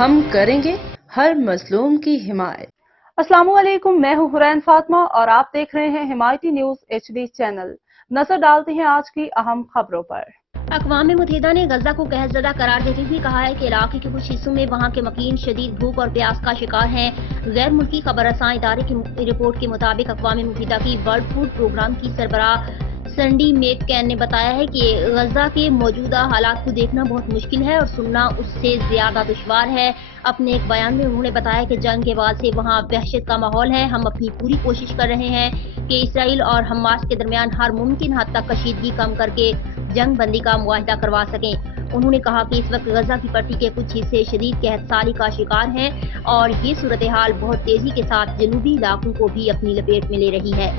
ہم کریں گے ہر مظلوم کی حمایت۔ السلام علیکم، میں ہوں حرین فاطمہ اور آپ دیکھ رہے ہیں حمایتی نیوز HD چینل۔ نظر ڈالتے ہیں آج کی اہم خبروں پر۔ اقوام متحدہ نے غزہ کو قحط زدہ قرار دیتے ہوئے کہا ہے کہ علاقے کے کچھ حصوں میں وہاں کے مکین شدید بھوک اور پیاس کا شکار ہیں۔ غیر ملکی خبر رساں ادارے کی رپورٹ کے مطابق اقوام متحدہ کی ورلڈ فوڈ پروگرام کی سربراہ سنڈی میک کین نے بتایا ہے کہ غزہ کے موجودہ حالات کو دیکھنا بہت مشکل ہے اور سننا اس سے زیادہ دشوار ہے۔ اپنے ایک بیان میں انہوں نے بتایا کہ جنگ کے بعد سے وہاں وحشت کا ماحول ہے۔ ہم اپنی پوری کوشش کر رہے ہیں کہ اسرائیل اور حماس کے درمیان ہر ممکن حد تک کشیدگی کم کر کے جنگ بندی کا معاہدہ کروا سکیں۔ انہوں نے کہا کہ اس وقت غزہ کی پٹی کے کچھ حصے شدید قحط سالی کا شکار ہیں اور یہ صورتحال بہت تیزی کے ساتھ جنوبی علاقوں کو بھی اپنی لپیٹ میں لے رہی ہے۔